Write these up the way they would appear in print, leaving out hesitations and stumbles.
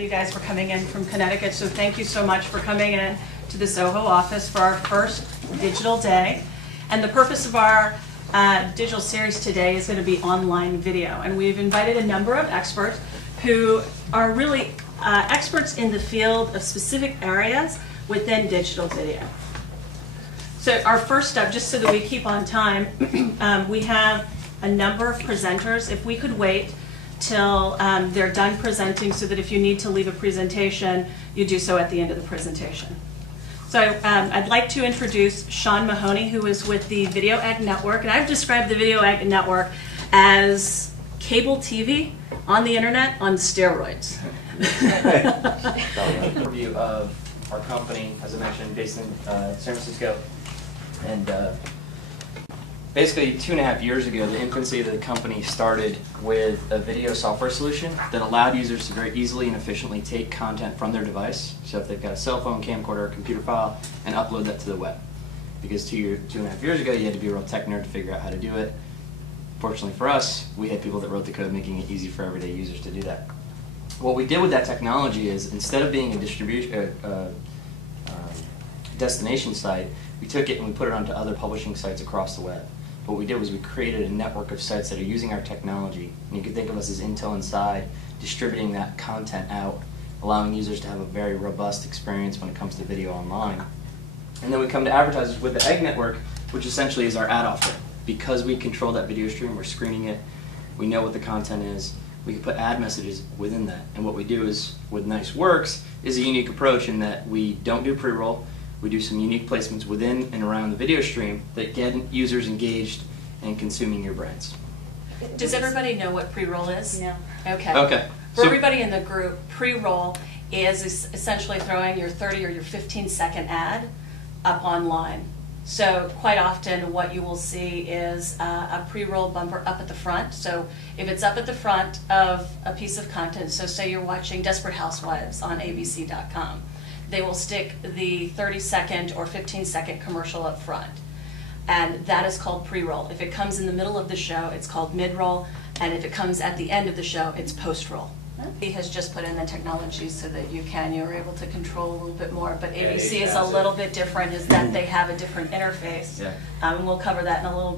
you guys were coming in from Connecticut, so thank you so much for coming in to the Soho office for our first digital day. And the purpose of our digital series today is going to be online video. And we've invited a number of experts who are really experts in the field of specific areas within digital video. So our first step, just so that we keep on time, we have a number of presenters. If we could wait till they're done presenting so that if you need to leave a presentation, you do so at the end of the presentation. So I'd like to introduce Sean Mahoney, who is with the VideoEgg network. And I've described the VideoEgg network as cable TV on the internet on steroids. Overview of our company, as I mentioned, based in San Francisco. And basically 2.5 years ago, the infancy of the company started with a video software solution that allowed users to very easily and efficiently take content from their device. So if they've got a cell phone, camcorder, or computer file, and upload that to the web. Because 2.5 years ago, you had to be a real tech nerd to figure out how to do it. Fortunately for us, we had people that wrote the code making it easy for everyday users to do that. What we did with that technology is, instead of being a distribution, destination site, we took it and we put it onto other publishing sites across the web. What we did was we created a network of sites that are using our technology, and you can think of us as Intel Inside, distributing that content out, allowing users to have a very robust experience when it comes to video online. And then we come to advertisers with the Egg network, which essentially is our ad offering. Because we control that video stream, we're screening it, we know what the content is, we can put ad messages within that. And what we do is, with NiceWorks, is a unique approach in that we don't do pre-roll. We do some unique placements within and around the video stream that get users engaged and consuming your brands. Does everybody know what pre-roll is? No. Okay. Okay. For everybody in the group, pre-roll is essentially throwing your 30 or your 15-second ad up online. So quite often what you will see is a pre-roll bumper up at the front. So if it's up at the front of a piece of content, so say you're watching Desperate Housewives on abc.com, they will stick the 30-second or 15-second commercial up front. And that is called pre-roll. If it comes in the middle of the show, it's called mid-roll. And if it comes at the end of the show, it's post-roll. He has just put in the technology so that you're able to control a little bit more. But ABC is a little bit different, is that they have a different interface. Yeah. And we'll cover that in a little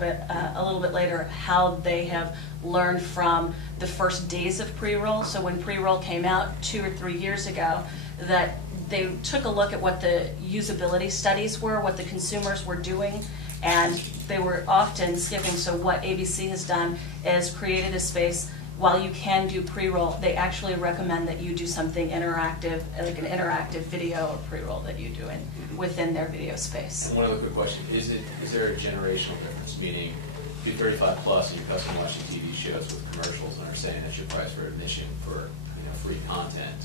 bit later, how they have learned from the first days of pre-roll. So when pre-roll came out 2 or 3 years ago, that they took a look at what the usability studies were, what the consumers were doing, and they were often skipping. So what ABC has done is created a space. While you can do pre-roll, they actually recommend that you do something interactive, like an interactive video or pre-roll that you do within their video space. And one other quick question, is there a generational difference? Meaning, if you're 35 plus and you're custom watching TV shows with commercials and are saying that's your price for admission for free content,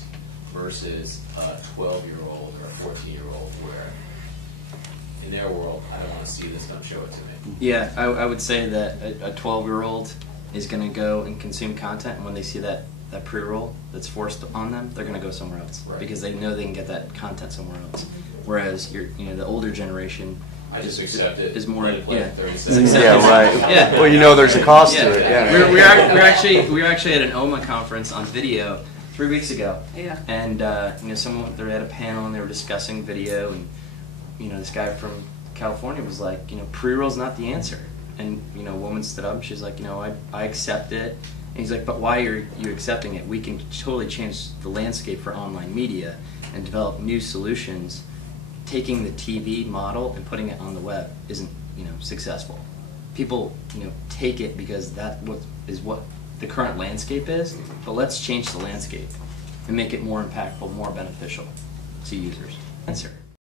versus a 12-year-old or a 14-year-old where in their world, I don't want to see this, don't show it to me. Yeah, I would say that a 12-year-old is going to go and consume content, and when they see that pre-roll that's forced on them, they're going to go somewhere else. Right. Because they know they can get that content somewhere else. Whereas the older generation is more yeah, right. Yeah. Well, there's a cost to it. Yeah. We were actually at an OMA conference on video 3 weeks ago. Yeah. And someone, they had a panel and they were discussing video, and this guy from California was like, pre-roll's not the answer. And a woman stood up and she's like, I accept it. And he's like, but why are you accepting it? We can totally change the landscape for online media and develop new solutions. Taking the TV model and putting it on the web isn't successful. People take it because that is what the current landscape is, but let's change the landscape and make it more impactful, more beneficial to users. Answer.